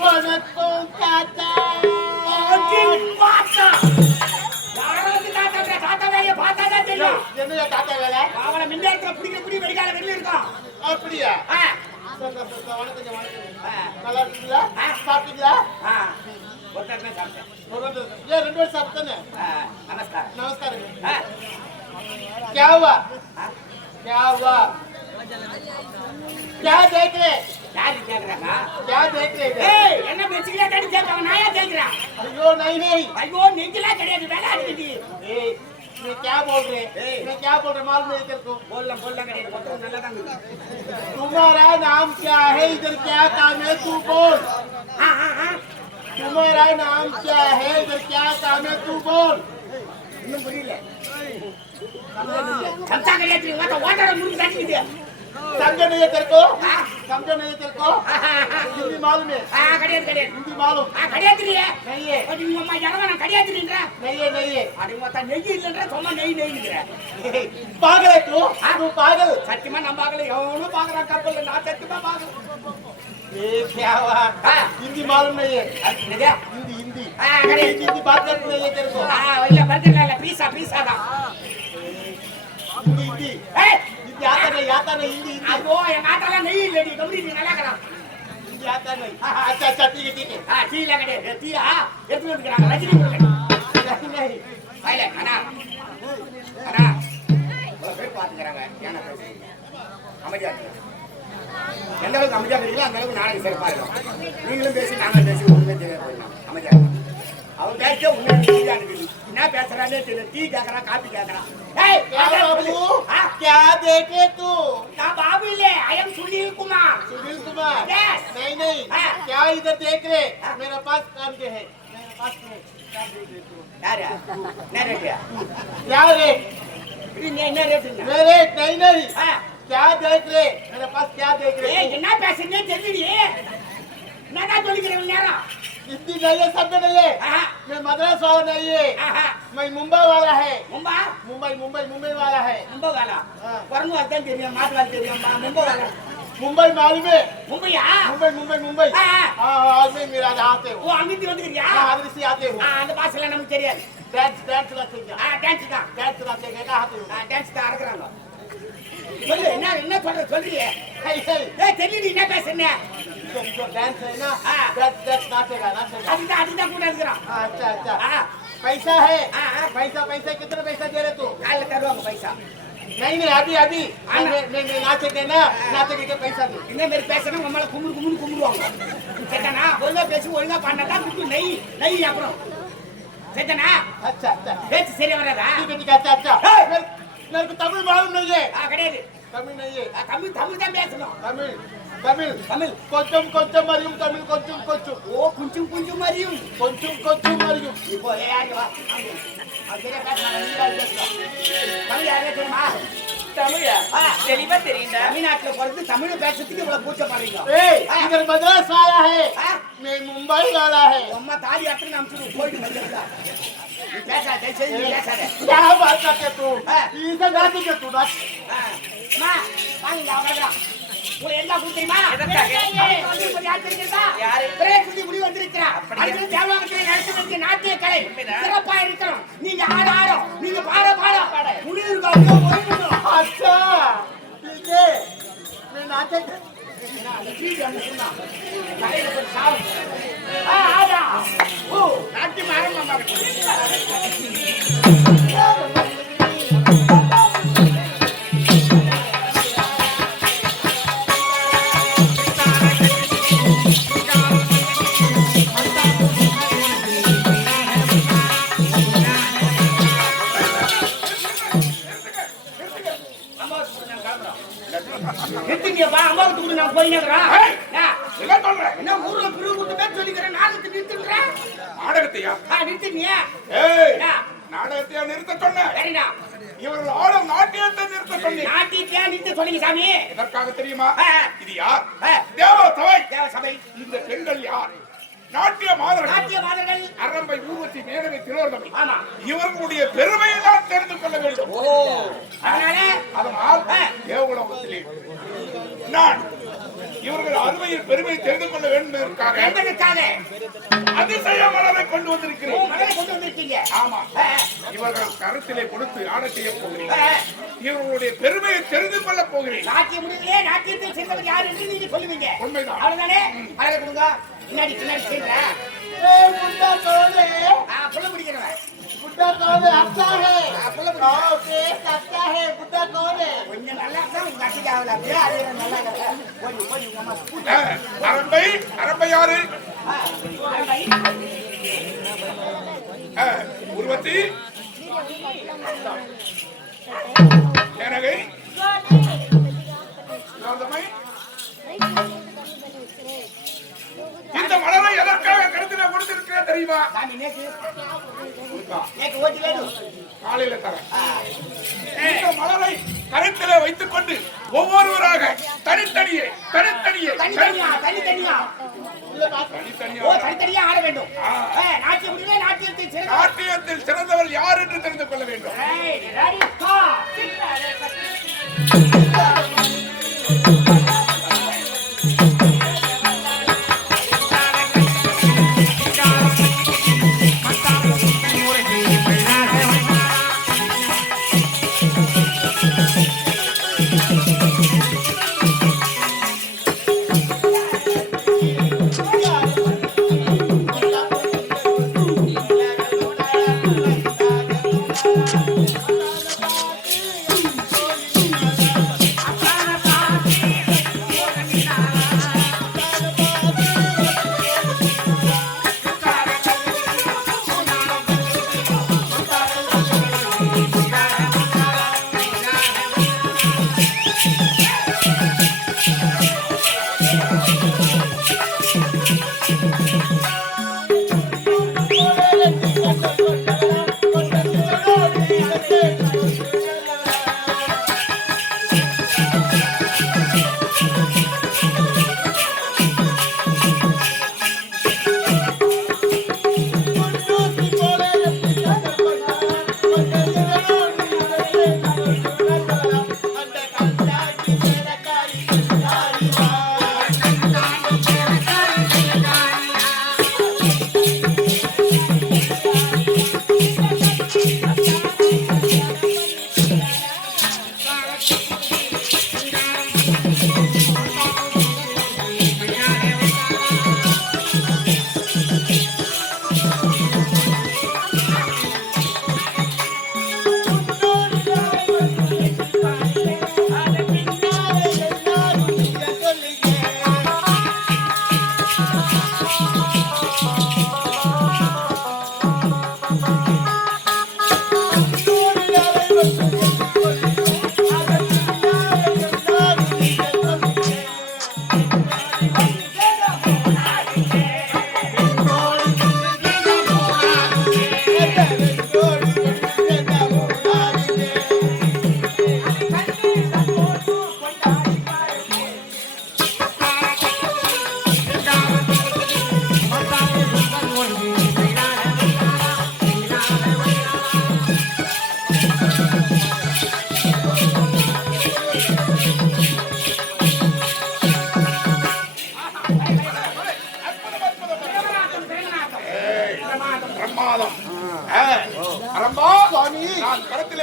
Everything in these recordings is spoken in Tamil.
வணக்கம் தாத்தா. தாத்தா. வே- தாத்தா வேலை? அவளை மின்னேற்ற பிடிக்க பிடி வெடிக்கால வெளியே இருக்கும் அப்படியா? ஆ, சரி, சரி, சரி, வணக்கங்க, வணக்கங்க. ஆ, நல்லா இருக்கீங்களா? ஆ. சாப்பிட்டீங்களா? ஆ. ஒருத்தர் தான் சாப்பிட்டேன் ஒரு வந்து- ஏன் ரெண்டு பேரும் சாப்பிட்டானே? ஆ, நமஸ்காரம் நமஸ்காரங்க. ஆ, क्या हुआ? ஆ. क्या हुआ? क्या देख रहे? யாரு கேக்குறாங்க क्या देख रहे इधर? ஏய் என்ன பேசிக்கல கடி கேட்பாங்க நான் ஏன் கேக்குறேன் अयो नहीं नहीं ஐயோ நெஞ்சிலா கிடையாது வேலை அடிக்குது ए, मैं क्या बोल रहे मैं क्या बोल रहे मालूम है इधर को। बोलना बोलना तुम्हारा नाम क्या है? इधर क्या काम है? तू बोल। तुम्हारा नाम क्या है? इधर क्या काम है? तू बोल। ಮುರಿಲ್ಲ ಮುರಿಲ್ಲ சங்க நிலையத்தை இருக்கோ சங்க நிலையத்தை இருக்கோ ஹிந்தி மாலுமே கிடையாது கிடையாது. ஹிந்தி மாலும். கிடையாதுலையே நெய்யே. கொஞ்சம் அம்மா இறங்க நான் கிடையாதுலீங்களா நெய்யே நெய்யே. அப்படி மொத்தம் நெய் இல்லைன்ற சொன்னா நெய் நெய்ங்கிற பாகலை டூ அது பாகல். சத்தியமா நான் பாகல. எவனும் பாக்குறான் கப்பல் நான் சத்தியமா பாகல். ஹிந்தி மாலும் ஹிந்தி ஹிந்தி ஹிந்தி பாத்திரம் நெய்யே தெரியும் பீஸா பீஸா யாத்தானே யாத்தானே இந்தி இந்தி. அப்போ என் காத்தால நெய் இல்லடி கம்பி நீ நல்லா கரா இந்தி யாத்தானே. அச்சா அச்சா டீ டீ ஆ டீ இல்ல கடே டீயா எடுத்து வந்துக்கறாங்க ரஜினி. குள்ள சைல அண்ணா. அண்ணா. உங்களை பேர் பாத்துக்கறாங்க ஏனா பேசி அமைதியா எந்த அளவுக்கு அந்த அளவுக்கு நாளைக்கு சிறப்பா இருக்கும். நீங்களும் பேசி நாங்களும் பேசி ஒண்ணுமே தெரியாது அமைதியா அவங்க பேசியே உண்மையா खाने देने ती जागरा का भी जागरा? हाँ? क्या देखे तू? ले आई एम सुनील कुमार। सुनील कुमार? नहीं नहीं। हाँ। क्या इधर देख रहे? हाँ। मेरा पास काम के है। क्या रे मेरे नहीं नहीं क्या देख रहे? मेरे पास क्या देख रहे इतना पैसे नहीं दे रही है என்னடா சொல்லிக்கிறேன் நேரம் हिंदी नहीं है शब्द नहीं है ஆஹா मैं मद्रास वाला नहीं है ஆஹா मैं मुंबई वाला है மும்பா मुंबई मुंबई मुंबई वाला है மும்பை வேலா ஆ. குரங்கு வரதான் தெரியும் மாட்டு வால் தெரியும் மா- மும்பை வேலா मुंबई मालूम है மும்பையா मुंबई मुंबई मुंबई हाँ, हाँ। हाँ हाँ आज मैं मेरा आते ஓ हूँ அங்கிட்டு வந்துக்கிறியா हाँ आदमी से आते हूँ ஆ, அந்த பாசெல்லாம் நமக்கு தெரியாது डांस डांस करते क्या ஆ டான்ஸ் தான் डांस करते क्या कहाँ आते ஆ டான்ஸ் தான் அறக்குறாங்க சொல்லு என்ன என்ன சொல்ற சொல்றியே हो हे ஏய் தெரியல என்ன பேசுறீங்க जो जो पैसा है पैसा पैसा कितना पैसा दे रहे तू काल करो पैसा नहीं नहीं अभी अभी नाचे दे ना नाचे के पैसा दे नहीं मेरे पैसे ना हमारा घूम घूम घूम रहूँगा कहता ना बोलना पैसे बोलना पाना था तू नहीं नहीं यहाँ पर कहता अच्छा अच्छा। बेच से रे मरा ठीक है अच्छा अच्छा मेरे को तमिल मालूम नहीं है। हाँ कड़े तमिल नहीं है। तमिल तमिल का मैच लो तमिल। தமிழ் தமிழ். కొంచెం కొంచెం మరియు తమిళ్ కొంచెం కొంచెం ఓ కొంచెం కొంచెం మరియు కొంచెం కొంచెం మరియు இப்போ ஏ ஆடி வா. அப்படியே காசு நான் நீங்க பேசலாம் தமிழ் யாரே தெரியுமா? தமிழா? தெளிவா தெரியுண்டா தமிழ்நாட்டுல பிறந்து தமிழ் பேசுறதுக்கு இவ்வளவு பூச்சை பண்றீங்க ஏய் இங்க மதராஸ் வாலா உங்களை என்ன? அப்படியா? நாட்டிய கலை. சிறப்பா இருக்கணும். நீங்க ஆட ஆடும் நீங்க பாட பாட. முடிவு என்ன சொல்ற? என்ன ஊர்ல பிரிவு பேர் சொல்லிக்கிறேன் நாளைக்கு நிறுத்துன்றேன் நாடகத்தையா? ஆ, நாடகத்தையா நிறுத்த சொன்ன? சரிடா. இவர்கள் ஆளும் நாட்டியத்தை நிறுத்த சொல்லி. நாட்டியத்தை நிறுத்த சொல்லுங்க சாமி? எதற்காக தெரியுமா. இது யார். தேவ சபை தேவ சபை இந்த பெண்கள் யார்? நாட்டிய மாதர்கள். நாட்டிய மாதர்கள். அரம்பை ஊர்வசி மேனவை திரோதமை ஆமா. இவர்களுடைய பெருமையை தான் தெரிந்து கொள்ள வேண்டும். ஓ. அதனால? அதனால் ஆ. தேவகுலத்திலே நான் இவர்கள் அருமையில் பெருமை தெரிந்து கொள்ள வேண்டும் என்பதற்காக அதிசய மலரை கொண்டு வந்திருக்கிறேன் ஆமா. இவர்கள் கருத்திலே கொடுத்து ஆட செய்ய போகிறேன். இவர்களுடைய பெருமையை தெரிந்து கொள்ள போகிறேன். நாட்டிய முடிவிலே நாட்டியத்தை சேர்ந்தவர் யார் என்று நீங்க சொல்லுவீங்க. உண்மைதான். அவ்வளவுதானே? அழகு கொடுங்க. பின்னாடி பின்னாடி சேர்ந்த முட்டா தோடு புள்ள பிடிக்கிறவன் புட்டா தோடு அரம்பை அரம்பை யாரு? உருவத்தி. ஏனகை இந்த மலரை எதற்காக கருத்தில் கொடுத்திருக்கிறேன் தெரியுமா? நேத்து ஓட்டி வேணும். காலையில தரேன். இந்த மலரை கருத்திலே வைத்துக் கொண்டு ஒவ்வொருவராக தனித்தனியே தனித்தனியே தனித்தனியா தனித்தனியா. தனித்தனியா. ஆட வேண்டும். நாட்டியத்தில் சிறந்தவர் யார் என்று தெரிந்து கொள்ள வேண்டும்.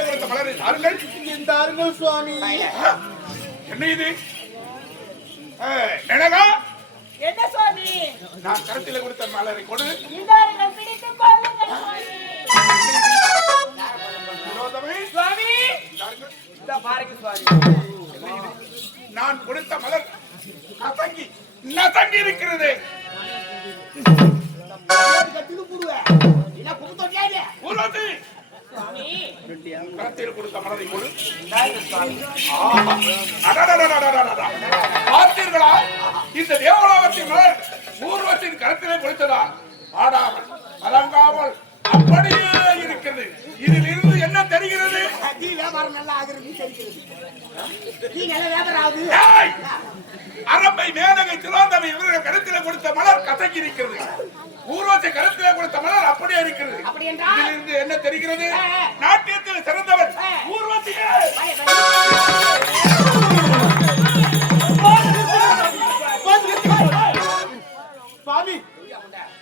கொடுத்த மலரை தாருங்கள் தாருங்கள் சுவாமி. என்ன இது? எனகா என்ன சுவாமி? நான் கருத்தில் கொடுத்த மலரை கொடு. நான் கொடுத்த மலர் நசங்கி நசங்கி இருக்கிறது. திருப்புருவ இல்ல குமுத்தொட்டியா உருவாத்து கரத்தில் கொடுத்த கொடுத்ததா ஆடாமல் அலங்காமல் அப்படியே இருக்கிறது. இதில் இருந்து என்ன தெரிகிறது? நீ வியாபாரம் நல்லா ஆகிறது தெரிகிறது. நீ நல்ல மேலகை துலாந்தமை இவர்கள் கருத்தில் கொடுத்த மலர் கசக்கி இருக்கிறது. ஊர்வசி கருத்திலே கொடுத்த மலர் அப்படியே இருக்கிறது. அப்படி என்றால்? இதிலிருந்து என்ன தெரிகிறது. நாட்டியத்தில் சிறந்தவர். ஊர்வசியே. சுவாமி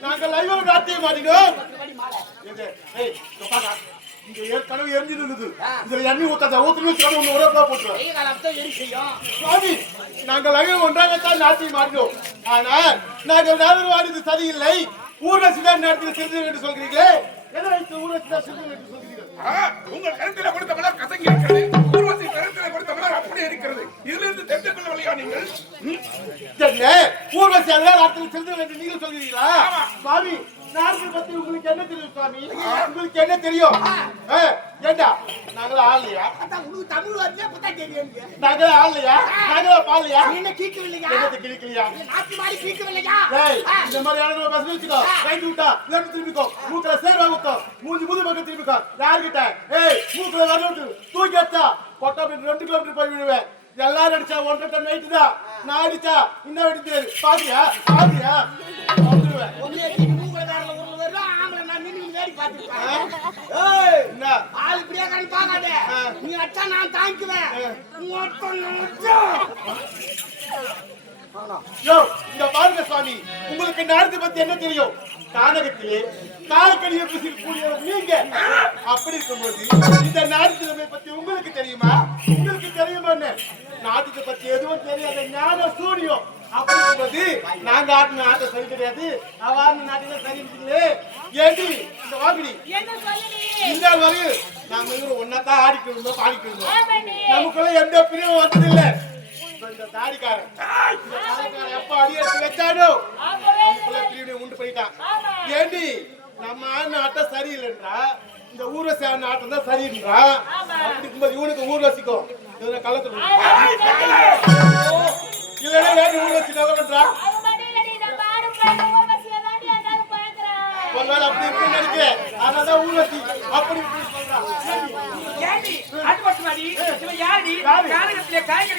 நாங்கள் லைவ் நாட்டியம் ஏய், இங்க ஏற்கனவே எரிஞ்சு இருந்தது இதுல எண்ணெய் ஊத்தாத ஊத்துன்னு வச்சுக்கணும் ஒண்ணு ஒரே செய்யும். சுவாமி நாங்கள் லைவ் ஒன்றாகத்தான் நாட்டியம் மாட்டினோம் ஆனால் நாங்கள் நாடகம் ஆடியது சரியில்லை. ஊர்வசி தான் நடத்தி செஞ்சது என்று சொல்கிறீர்களே? எதற்கு ஊர்வசி தான் செஞ்சது என்று சொல்கிறீர்கள்? உங்கள் கருத்திலே கொடுத்த மலர் கசங்கி இருக்கிறது. ஊர்வசி கருத்திலே கொடுத்த மலர் அப்படியே இருக்கிறது. இதிலிருந்து தெரிந்து கொள்ளவில்லையா நீங்கள் ஊர்வசி அதெல்லாம் நாட்டில் செஞ்சது என்று நீங்கள் சொல்கிறீர்களா. சுவாமி நாங்கள் பத்தி உங்களுக்கு என்ன தெரியும் சுவாமி? உங்களுக்கு என்ன தெரியும்? ஏண்டா? நாங்களா ஆள்லையா அதான் உனக்கு தமிழ் வரல பத்தா தெரியும் நாங்களா ஆள்லையா நாங்களா பாலையா நீ என்ன கீக்கவில்லையா என்னத்தை கிழிக்கலையா நாட்டு கீக்கவில்லையா ஏய், இந்த மாதிரி ஆளுங்களை பஸ் வச்சுக்கோ ரைட் விட்டா லெஃப்ட் திரும்பிக்கோ மூக்குல சேர்வா ஊத்தோ. மூஞ்சி முது பக்கம் திரும்பிக்கோ யார்கிட்ட? ஏய் மூக்குல வர விட்டு தூக்கி கொட்டை அப்படி ரெண்டு கிலோமீட்டர் போய் விடுவேன் எல்லாரும் அடிச்சா ஒன்றரை டன் நைட்டு தான். நான் அடிச்சா இன்னும் அடிக்கிறது. பாத்தியா? பாத்தியா? வந்துருவேன் ஒன்னே கீக்கு மூக்குல வேறல ஊர்ல வரும் ஆம்பளை நான் நின்னு வேடி பார்த்துருப்பேன் ஏய் ஆள் இப்படியே கண் பார்க்காத நீ அடிச்சா நான் தாங்கிக்குவேன் ஆ. மொத்தம் நிமிஷம். யோ இந்த பாருங்க சுவாமி உங்களுக்கு நாடகத்தை பத்தி என்ன தெரியும் நாடகத்திலே காலக்கடியை பேசக்கூடிய நீங்க அப்படி இருக்கும்போது இந்த நாடகத்தை பத்தி உங்களுக்கு தெரியுமா உங்களுக்கு தெரியுமா என்ன நாடகத்தை பத்தி எதுவும் தெரியாத ஞான சூரியம் அப்படி இருக்கும்போது நாங்க ஆடின ஆட்டம் சரி கிடையாது. அவ ஆடின நாட்டில சரி இருக்குங்களே ஏடி இந்த வாங்கிடி இந்த வரையும் நாங்க இவரு ஒன்னாதான் ஆடிக்கணும் பாடிக்கணும் ஆமாண்டி. நமக்குள்ள எந்த பிரிவும் வந்தது இல்ல இந்த தாடிக்காரன். இந்த தாடிக்காரன் எப்ப அடி எடுத்து வச்சானோ நமக்குள்ள பிரிவினை உண்டு பண்ணிட்டான் ஆமா. ஏண்டி? நம்ம ஆடின ஆட்டம் சரியில்லைன்றா? இந்த ஊர்வசி ஆடின ஆட்டம் தான் சரின்றா. அப்படி இருக்கும்போது இவனுக்கு ஊர்வசிக்கும் இதுல கலத்துல ஆமா. இல்லைன்னா வேறு ஊர்வசி நகரன்றா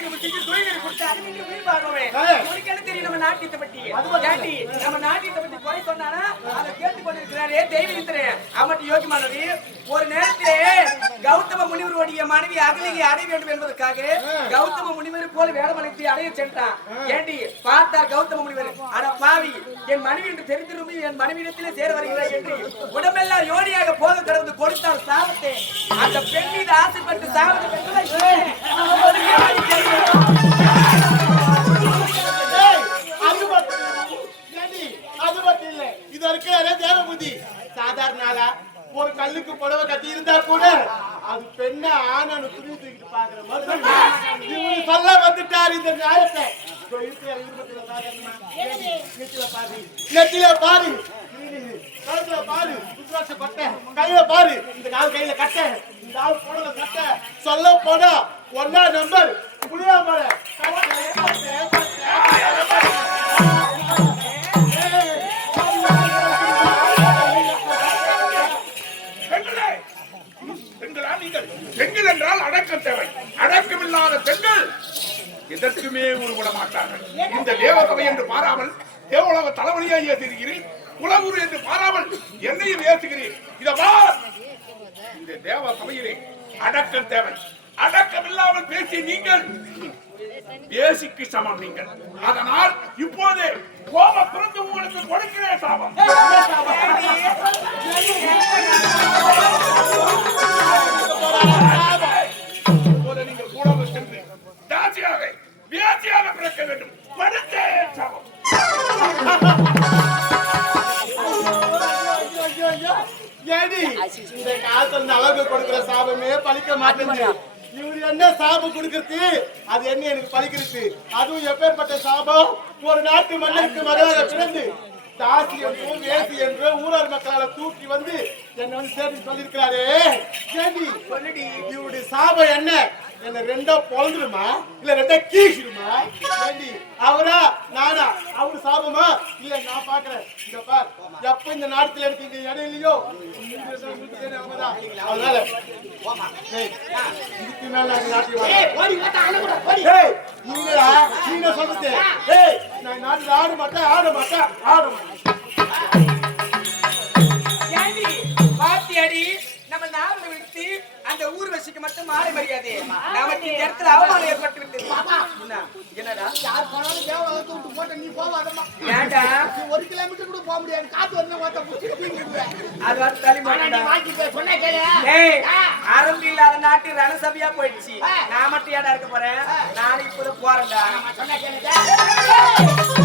கொடுத்து உயிர். உனக்கு என்ன தெரியும் நம்ம நாட்டியத்தை ஏண்டி, நம்ம நாட்டியத்தை பத்தி குறை சொன்னானா, அதை கேட்டுக் கொண்டிருக்கிறாரே தெய்வீகத்திலே. ஒரு நேரத்திலே கௌதம முனிவருடைய மனைவி அகலியை அடைய வேண்டும் என்பதற்காக கௌதம முனிவர் போல வேடமலைத்து அடைய சென்றான். ஏண்டி? பார்த்தார் கௌதம முனிவர். அட பாவி என் மனைவி என்று தெரிந்திரும்பி என் மனைவியிடத்திலே சேர வருகிறாய். என்று உடம்பெல்லாம் யோனியாக போக கடந்து கொடுத்தார் சாபத்தை. அந்த பெண் மீது ஆசைப்பட்டு சாபத்தை. இது வரைக்கும் யாரோ தேவ புத்தி. சாதாரண ஆளா, ஒரு கல்லுக்கு புடவை கட்டி இருந்தா கூட அது பெண்ண ஆணான்னு துணி தூக்கிட்டு பாக்குற மாதிரி சொல்ல வந்துட்டாரு இந்த நியாயத்தை. நெத்தியில பாரு. நெத்தியில பாரு. கழுத்துல பாரு ருத்ராட்ச பட்டை. கையில பாரு இந்த கால் கையில கட்ட. இந்த ஆள் போடல கட்ட. சொல்ல போனா ஒன்னா நம்பர் புளியாமலை கட்டை, கட்டை, நீங்கள்? பெண்கள் என்றால் அடக்கம் தேவை. அடக்கம் இல்லாத பெண்கள் எதற்குமே உருவிட மாட்டார்கள். இந்த தேவசபை என்று பாராமல் தேவலோக தலைவலியா ஏற்றுகிறீர் குலகுரு என்று பாராமல் என்னையும் ஏற்றுகிறேன். இத இந்த தேவ சபையிலே அடக்கம் தேவை. அடக்கம் இல்லாமல் பேசிய நீங்கள் பேசிக்கு சமம் நீங்கள். அதனால் இப்போது கோப பிறந்து உங்களுக்கு கொடுக்கிறேன் சாபம். இப்போது நீங்கள் கூடவு சென்று தாசியாக வியாசியாக பிறக்க வேண்டும். கொடுத்தேன் சாபம். இந்த காலத்துல இந்த அழகு கொடுக்கிற சாபமே பலிக்க மாட்டேங்குது. இவரு என்ன சாபம் கொடுக்கறது? அது என்ன எனக்கு பலிக்கிறது அதுவும் எப்பேற்பட்ட சாபம்? ஒரு நாட்டு மன்னருக்கு மகளாக பிறந்து தாசி என்றும் வேசி என்றும் ஊரார் மக்களால தூக்கி வந்து என்ன வந்து சேர்த்து சொல்லியிருக்கிறாரே. ஏடி சொல்லுடி. இவருடைய சாபம் என்ன? என்ன ரெண்டா பொழந்துடுமா இல்ல ரெண்டா கீசிடுமா? ஏண்டி? அவரா? நானா? அவரு சாபமா? இல்ல நான் பாக்குறேன் இங்க பார். எப்ப இந்த நாட்டுல எனக்கு இங்க இடம் இல்லையோ? அதனால இதுக்கு மேல நீங்க சொல்றது. நான் நாட்டுல ஆட மாட்டேன் ஆட மாட்டேன் ஆட மாட்டேன். பாத்தியாடி நம்ம அந்த ஊர்வசிக்கு மட்டும் மாறி மரியாதை நமக்கு இந்த இடத்துல அவமானம் ஏற்பட்டு விட்டது என்ன? என்னடா யார் போனாலும் தேவலோகத்தை விட்டு போட்டு நீ போவாதம்மா. ஏன்டா நீ ஒரு கிலோமீட்டர் கூட போக முடியாது காத்து வந்து புடிச்சிட்டு தூங்கிடுவேன். அது வர தள்ளி மாட்டா சொன்னா கேளு. ஏய் ஆ. அரம்பு இல்லாத நாட்டு ரணசபையா போயிடுச்சு. நான் மட்டும் ஏடா இருக்க போறேன் நானும் இப்போதான் போறேன்டா நான் சொன்னா கேளு.